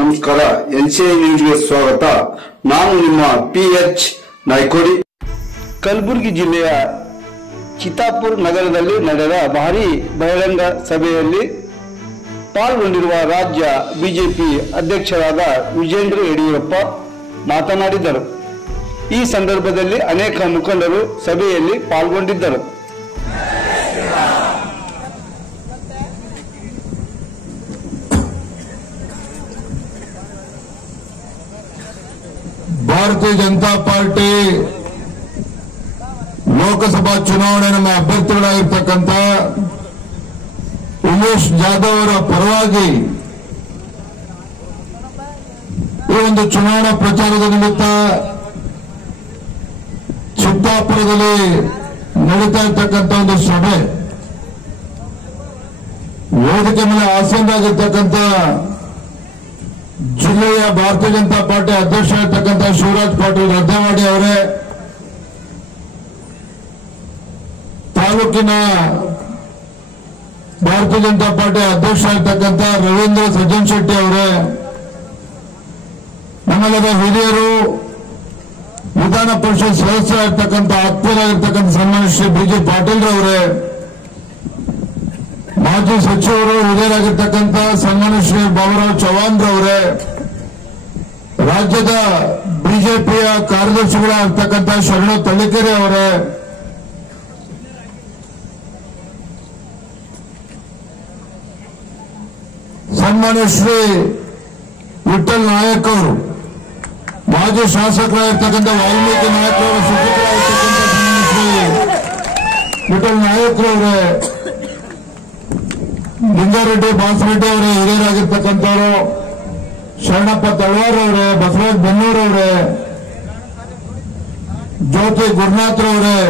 ನಮಸ್ಕಾರ, ಎನ್ಸಿಐ ನ್ಯೂಸ್ಗೆ ಸ್ವಾಗತ. ನಾನು ನಿಮ್ಮ PH ನಾಯ್ಕೋಡಿ. ಕಲಬುರಗಿ ಜಿಲ್ಲೆಯ ಚಿತ್ತಾಪುರ ನಗರದಲ್ಲಿ ನಡೆದ ಭಾರೀ ಬಹಿರಂಗ ಸಭೆಯಲ್ಲಿ ಪಾಲ್ಗೊಂಡಿರುವ ರಾಜ್ಯ ಬಿಜೆಪಿ ಅಧ್ಯಕ್ಷರಾದ ವಿಜೇಂದ್ರ ಯಡಿಯೂರಪ್ಪ ಮಾತನಾಡಿದರು. ಈ ಸಂದರ್ಭದಲ್ಲಿ ಅನೇಕ ಮುಖಂಡರು ಸಭೆಯಲ್ಲಿ ಪಾಲ್ಗೊಂಡಿದ್ದರು. ಭಾರತೀಯ ಜನತಾ ಪಾರ್ಟಿ ಲೋಕಸಭಾ ಚುನಾವಣೆ ನಮ್ಮ ಅಭ್ಯರ್ಥಿಗಳಾಗಿರ್ತಕ್ಕಂಥ ಉಮೇಶ್ ಜಾಧವ್ ಅವರ ಪರವಾಗಿ ಈ ಒಂದು ಚುನಾವಣಾ ಪ್ರಚಾರದ ನಿಮಿತ್ತ ಚಿತ್ತಾಪುರದಲ್ಲಿ ನಡೀತಾ ಇರ್ತಕ್ಕಂಥ ಒಂದು ಸಭೆ, ವೇದಿಕೆ ಮೇಲೆ ಆಸೀನರಾಗಿರ್ತಕ್ಕಂಥ ಜಿಲ್ಲೆಯ ಭಾರತೀಯ ಜನತಾ ಪಾರ್ಟಿ ಅಧ್ಯಕ್ಷರಾಗಿರ್ತಕ್ಕಂಥ ಶಿವರಾಜ್ ಪಾಟೀಲ್ ರದ್ದವಾಡಿ ಅವರೇ, ತಾಲೂಕಿನ ಭಾರತೀಯ ಜನತಾ ಪಾರ್ಟಿ ಅಧ್ಯಕ್ಷರಾಗಿರ್ತಕ್ಕಂಥ ರವೀಂದ್ರ ಸಜ್ಜನ್ ಶೆಟ್ಟಿ ಅವರೇ, ನಮ್ಮೆಲ್ಲರ ಹಿರಿಯರು, ವಿಧಾನ ಪರಿಷತ್ ಸದಸ್ಯರಾಗಿರ್ತಕ್ಕಂಥ ಆತ್ಮೀಯರಾಗಿರ್ತಕ್ಕಂಥ ಸನ್ಮಾನ್ಯ ಶ್ರೀ BG ಪಾಟೀಲ್ ರವರೇ, ಮಾಜಿ ಸಚಿವರು ಹಿರಿಯರಾಗಿರ್ತಕ್ಕಂಥ ಸನ್ಮಾನ್ಯ ಶ್ರೀ ಬಾಬುರಾವ್ ಚೌಹಾಣ್ ರವರೇ, ರಾಜ್ಯದ ಬಿಜೆಪಿಯ ಕಾರ್ಯದರ್ಶಿಗಳಾಗಿರ್ತಕ್ಕಂಥ ಶರಣು ತಳಿಕೆರೆ ಅವರೇ, ಸನ್ಮಾನ್ಯ ಶ್ರೀ ವಿಠಲ್ ನಾಯಕ್ ಅವರು, ಮಾಜಿ ಶಾಸಕರಾಗಿರ್ತಕ್ಕಂಥ ವಾಲ್ಮೀಕಿ ನಾಯಕ್ ಅವರ ಸುಪುತ್ರರಾಗಿರ್ತಕ್ಕಂಥ ಸನ್ಮಾನ್ಯ ಶ್ರೀ ವಿಠಲ್ ನಾಯಕ್ ಅವರೇ, ಲಿಂಗಾರೆಡ್ಡಿ ಬಾಸರೆಡ್ಡಿ ಅವರೇ, ಹಿರಿಯರಾಗಿರ್ತಕ್ಕಂಥವರು ಶರಣಪ್ಪ ತಳವಾರ್ ಅವರೇ, ಬಸವರಾಜ್ ಬೆನ್ನೂರ್ ಅವರೇ, ಜ್ಯೋತಿ ಗುರುನಾಥ್ರವರೇ,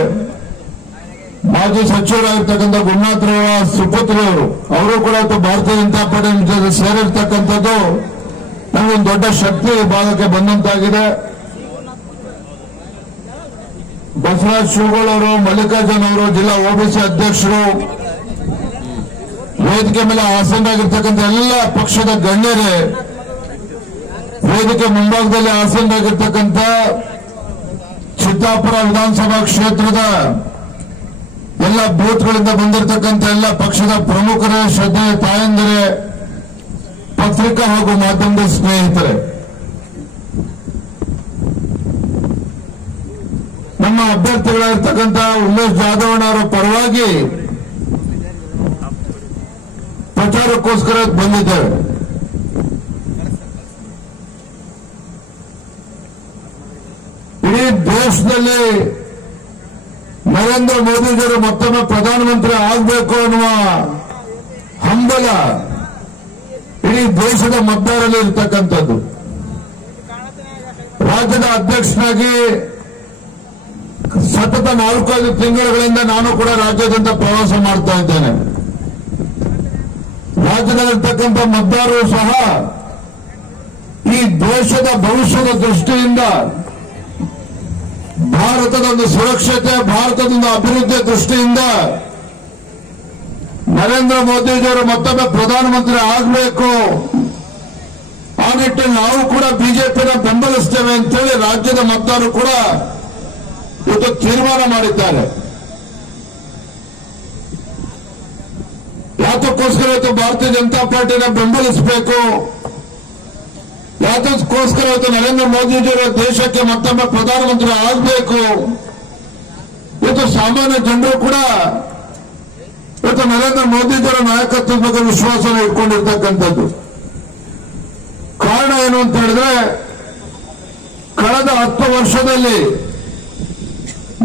ಮಾಜಿ ಸಚಿವರಾಗಿರ್ತಕ್ಕಂಥ ಗುರುನಾಥ್ರವರ ಸುಪುತ್ರರು, ಅವರು ಕೂಡ ಭಾರತೀಯ ಜನತಾ ಪಾರ್ಟಿ ಜೊತೆ ಸೇರಿರ್ತಕ್ಕಂಥದ್ದು ನಮಗೊಂದು ದೊಡ್ಡ ಶಕ್ತಿ ಈ ಭಾಗಕ್ಕೆ ಬಂದಂತಾಗಿದೆ. ಬಸವರಾಜ್ ಶಿವಗೋಳ್ ಅವರು, ಮಲ್ಲಿಕಾರ್ಜುನ್ ಅವರು, ಜಿಲ್ಲಾ OBC ಅಧ್ಯಕ್ಷರು, ವೇದಿಕೆ ಮೇಲೆ ಆಸೀನರಾಗಿರ್ತಕ್ಕಂಥ ಎಲ್ಲ ಪಕ್ಷದ ಗಣ್ಯರೇ, ವೇದಿಕೆ ಮುಂಭಾಗದಲ್ಲಿ ಆಸೀನರಾಗಿರ್ತಕ್ಕಂಥ ಚಿತ್ತಾಪುರ ವಿಧಾನಸಭಾ ಕ್ಷೇತ್ರದ ಎಲ್ಲ ಬೂತ್ಗಳಿಂದ ಬಂದಿರತಕ್ಕಂಥ ಎಲ್ಲ ಪಕ್ಷದ ಪ್ರಮುಖರೇ, ಶ್ರದ್ಧೆಯ ತಾಯಂದಿರೇ, ಪತ್ರಿಕಾ ಹಾಗೂ ಮಾಧ್ಯಮದ ಸ್ನೇಹಿತರೆ, ನಮ್ಮ ಅಭ್ಯರ್ಥಿಗಳಾಗಿರ್ತಕ್ಕಂಥ ಉಮೇಶ್ ಜಾಧವ್ ಅವರ ಪರವಾಗಿ ಪ್ರಚಾರಕ್ಕೋಸ್ಕರ ಬಂದಿದ್ದೇವೆ. ಇಡೀ ದೇಶದಲ್ಲಿ ನರೇಂದ್ರ ಮೋದಿಜಿಯವರು ಮತ್ತೊಮ್ಮೆ ಪ್ರಧಾನಮಂತ್ರಿ ಆಗಬೇಕು ಅನ್ನುವ ಹಂಬಲ ಇಡೀ ದೇಶದ ಮತದಾರರಲ್ಲಿ ಇರತಕ್ಕಂಥದ್ದು. ರಾಜ್ಯದ ಅಧ್ಯಕ್ಷನಾಗಿ ಸತತ 4-5 ತಿಂಗಳುಗಳಿಂದ ನಾನು ಕೂಡ ರಾಜ್ಯಾದ್ಯಂತ ಪ್ರವಾಸ ಮಾಡ್ತಾ ಇದ್ದೇನೆ. ರಾಜ್ಯದಲ್ಲಿರ್ತಕ್ಕಂಥ ಮತದಾರರು ಸಹ ಈ ದೇಶದ ಭವಿಷ್ಯದ ದೃಷ್ಟಿಯಿಂದ, ಭಾರತದ ಒಂದು ಸುರಕ್ಷತೆ, ಭಾರತದ ಒಂದು ಅಭಿವೃದ್ಧಿಯ ದೃಷ್ಟಿಯಿಂದ ನರೇಂದ್ರ ಮೋದಿಜಿಯವರು ಮತ್ತೊಮ್ಮೆ ಪ್ರಧಾನಮಂತ್ರಿ ಆಗಬೇಕು, ಆ ನಿಟ್ಟಿನಲ್ಲಿ ನಾವು ಕೂಡ ಬಿಜೆಪಿನ ಬೆಂಬಲಿಸ್ತೇವೆ ಅಂತೇಳಿ ರಾಜ್ಯದ ಮತದಾರರು ಕೂಡ ಇವತ್ತು ತೀರ್ಮಾನ ಮಾಡಿದ್ದಾರೆ. ಯಾತಕ್ಕೋಸ್ಕರ ಇವತ್ತು ಭಾರತೀಯ ಜನತಾ ಪಾರ್ಟಿನ ಬೆಂಬಲಿಸಬೇಕು, ಯಾತಕ್ಕೋಸ್ಕರ ಇವತ್ತು ನರೇಂದ್ರ ಮೋದಿಜಿಯವರ ದೇಶಕ್ಕೆ ಮತ್ತೊಮ್ಮೆ ಪ್ರಧಾನಮಂತ್ರಿ ಆಗಬೇಕು, ಇವತ್ತು ಸಾಮಾನ್ಯ ಜನರು ಕೂಡ ಇವತ್ತು ನರೇಂದ್ರ ಮೋದಿಜಿಯವರ ನಾಯಕತ್ವದ ಬಗ್ಗೆ ವಿಶ್ವಾಸನ ಇಟ್ಕೊಂಡಿರ್ತಕ್ಕಂಥದ್ದು. ಕಾರಣ ಏನು ಅಂತ ಹೇಳಿದ್ರೆ, ಕಳೆದ 10 ವರ್ಷದಲ್ಲಿ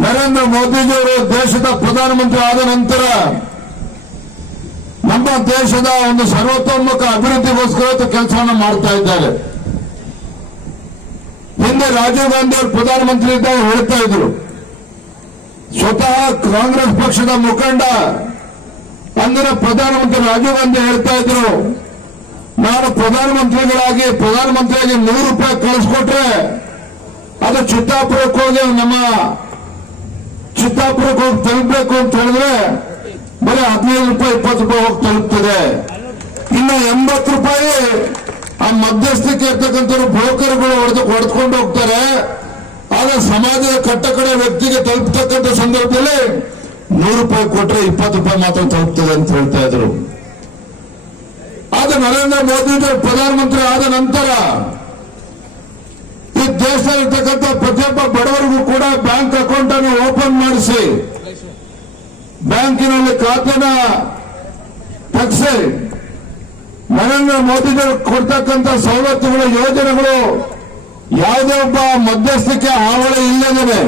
ನರೇಂದ್ರ ಮೋದಿಜಿಯವರು ದೇಶದ ಪ್ರಧಾನಮಂತ್ರಿ ಆದ ನಂತರ ನಮ್ಮ ದೇಶದ ಒಂದು ಸರ್ವತೋನ್ಮುಖ ಅಭಿವೃದ್ಧಿಗೋಸ್ಕರ ಕೆಲಸವನ್ನು ಮಾಡ್ತಾ ಇದ್ದಾರೆ. ಹಿಂದೆ ರಾಜೀವ್ ಗಾಂಧಿ ಅವರು ಪ್ರಧಾನಮಂತ್ರಿ ಇದ್ದಾಗ ಹೇಳ್ತಾ ಇದ್ರು, ಸ್ವತಃ ಕಾಂಗ್ರೆಸ್ ಪಕ್ಷದ ಮುಖಂಡ ಅಂದಿನ ಪ್ರಧಾನಮಂತ್ರಿ ರಾಜೀವ್ ಗಾಂಧಿ ಹೇಳ್ತಾ ಇದ್ರು, ನಾನು ಪ್ರಧಾನಮಂತ್ರಿಯಾಗಿ 100 ರೂಪಾಯಿ ಕಳಿಸ್ಕೊಟ್ರೆ ಅದು ಚಿತ್ತಾಪುರಕ್ಕೆ ಹೋಗಿ ನಮ್ಮ ಚಿತ್ತಾಪುರಕ್ಕೆ ಹೋಗಿ ತಲುಪಬೇಕು ಅಂತ ಹೇಳಿದ್ರೆ ಬರೀ 15 ರೂಪಾಯಿ 20 ರೂಪಾಯಿ ಹೋಗಿ ತಲುಪ್ತದೆ. ಇನ್ನು 80 ರೂಪಾಯಿ ಆ ಮಧ್ಯಸ್ಥಿಕೆ ಇರ್ತಕ್ಕಂಥವ್ರು ಬ್ರೋಕರ್ಗಳು ಹೊಡೆದುಕೊಂಡು ಹೋಗ್ತಾರೆ. ಆಗ ಸಮಾಜದ ಕಟ್ಟಕಡೆ ವ್ಯಕ್ತಿಗೆ ತಲುಪತಕ್ಕಂಥ ಸಂದರ್ಭದಲ್ಲಿ 100 ರೂಪಾಯಿ ಕೊಟ್ಟರೆ 20 ರೂಪಾಯಿ ಮಾತ್ರ ತಲುಪ್ತದೆ ಅಂತ ಹೇಳ್ತಾ ಇದ್ರು. ಆಗ ನರೇಂದ್ರ ಮೋದಿ ಪ್ರಧಾನಮಂತ್ರಿ ಆದ ನಂತರ ಈ ದೇಶದಲ್ಲಿರ್ತಕ್ಕಂಥ ಪ್ರತಿಯೊಬ್ಬ ಬಡವರಿಗೂ ಕೂಡ ಬ್ಯಾಂಕ್ ಅಕೌಂಟ್ ಅನ್ನು ಓಪನ್ ಮಾಡಿಸಿ ಬ್ಯಾಂಕಿನಲ್ಲಿ ಖಾತೆನ ತೆಗೆಸಿ ನರೇಂದ್ರ ಮೋದಿಗಳು ಕೊಡ್ತಕ್ಕಂಥ ಸವಲತ್ತುಗಳು ಯೋಜನೆಗಳು ಯಾವುದೇ ಒಬ್ಬ ಮಧ್ಯಸ್ಥಿಕೆ ಹಾವಳಿ ಇಲ್ಲದೇ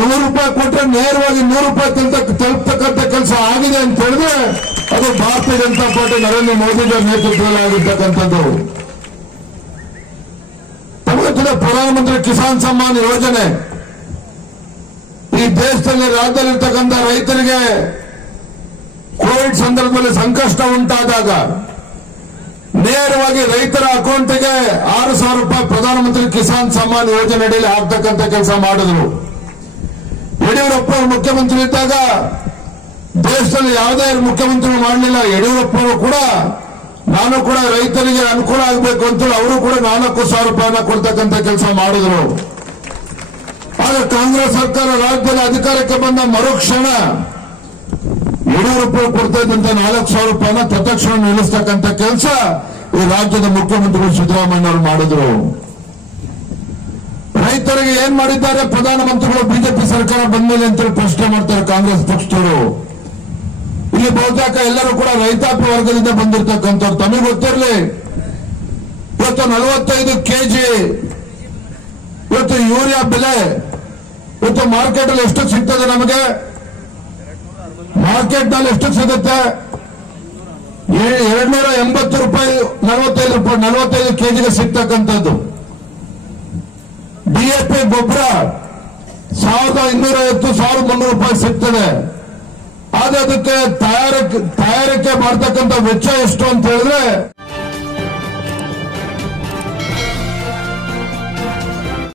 100 ರೂಪಾಯಿ ಕೊಟ್ಟರೆ ನೇರವಾಗಿ 100 ರೂಪಾಯಿ ತಲುಪತಕ್ಕಂಥ ಕೆಲಸ ಆಗಿದೆ ಅಂತ ಹೇಳಿದ್ರೆ ಅದು ಭಾರತೀಯ ಜನತಾ ಪಾರ್ಟಿ ನರೇಂದ್ರ ಮೋದಿಗಳ ನೇತೃತ್ವದಲ್ಲಿ ಆಗಿರ್ತಕ್ಕಂಥದ್ದು. ಪ್ರಧಾನಮಂತ್ರಿ ಕಿಸಾನ್ ಸಮ್ಮಾನ್ ಯೋಜನೆ ಈ ದೇಶದಲ್ಲಿ ರಾಜ್ಯದಲ್ಲಿರ್ತಕ್ಕಂಥ ರೈತರಿಗೆ ಕೋವಿಡ್ ಸಂದರ್ಭದಲ್ಲಿ ಸಂಕಷ್ಟ ಉಂಟಾದಾಗ ನೇರವಾಗಿ ರೈತರ ಅಕೌಂಟ್ಗೆ 6,000 ರೂಪಾಯಿ ಪ್ರಧಾನಮಂತ್ರಿ ಕಿಸಾನ್ ಸಮ್ಮಾನ್ ಯೋಜನೆ ಅಡಿಯಲ್ಲಿ ಹಾಕ್ತಕ್ಕಂಥ ಕೆಲಸ ಮಾಡಿದ್ರು. ಯಡಿಯೂರಪ್ಪ ಮುಖ್ಯಮಂತ್ರಿ ಇದ್ದಾಗ ದೇಶದಲ್ಲಿ ಯಾವುದೇ ಮುಖ್ಯಮಂತ್ರಿ ಮಾಡಲಿಲ್ಲ. ಯಡಿಯೂರಪ್ಪರು ಕೂಡ ನಾನು ಕೂಡ ರೈತರಿಗೆ ಅನುಕೂಲ ಆಗಬೇಕು ಅಂತೇಳಿ ಅವರು ಕೂಡ 4,000 ರೂಪಾಯಿನ ಕೊಡ್ತಕ್ಕಂಥ ಕೆಲಸ ಮಾಡಿದ್ರು. ಆಗ ಕಾಂಗ್ರೆಸ್ ಸರ್ಕಾರ ರಾಜ್ಯದಲ್ಲಿ ಅಧಿಕಾರಕ್ಕೆ ಬಂದ ಮರುಕ್ಷಣ ಯಡಿಯೂರಪ್ಪ ಕೊಡ್ತಾ ಇದ್ದಂತ 4,000 ರೂಪಾಯಿನ ತತ್ಕ್ಷಣ ನಿಲ್ಲಿಸ್ತಕ್ಕಂಥ ಕೆಲಸ ಈ ರಾಜ್ಯದ ಮುಖ್ಯಮಂತ್ರಿಗಳು ಸಿದ್ದರಾಮಯ್ಯ ಅವರು ಮಾಡಿದ್ರು. ರೈತರಿಗೆ ಏನ್ ಮಾಡಿದ್ದಾರೆ ಪ್ರಧಾನಮಂತ್ರಿಗಳು ಬಿಜೆಪಿ ಸರ್ಕಾರ ಬಂದ ಮೇಲೆ ಅಂತೇಳಿ ಪ್ರಶ್ನೆ ಮಾಡ್ತಾರೆ ಕಾಂಗ್ರೆಸ್ ಪಕ್ಷದವರು. ಇಲ್ಲಿ ಬಹುತೇಕ ಎಲ್ಲರೂ ಕೂಡ ರೈತಾಪಿ ವರ್ಗದಿಂದ ಬಂದಿರತಕ್ಕಂಥವ್ರು. ತಮಗೆ ಗೊತ್ತಿರಲಿ, ಇವತ್ತು 45 ಕೆಜಿ ಇವತ್ತು ಯೂರಿಯಾ ಬೆಲೆ ಇವತ್ತು ಮಾರ್ಕೆಟ್ ಅಲ್ಲಿ ಎಷ್ಟು ಸಿಗ್ತದೆ? ನಮಗೆ ಮಾರ್ಕೆಟ್ ನಲ್ಲಿ ಎಷ್ಟು ಸಿಗುತ್ತೆ? 280 ರೂಪಾಯಿ 45 ಕೆಜಿಗೆ ಸಿಗ್ತಕ್ಕಂಥದ್ದು. ಡಿಎಪಿ ಗೊಬ್ಬರ 1,250 1,300 ರೂಪಾಯಿ ಸಿಗ್ತದೆ. ಆದ್ರೆ ಅದಕ್ಕೆ ತಯಾರಿಕೆ ಮಾಡತಕ್ಕಂಥ ವೆಚ್ಚ ಎಷ್ಟು ಅಂತ ಹೇಳಿದ್ರೆ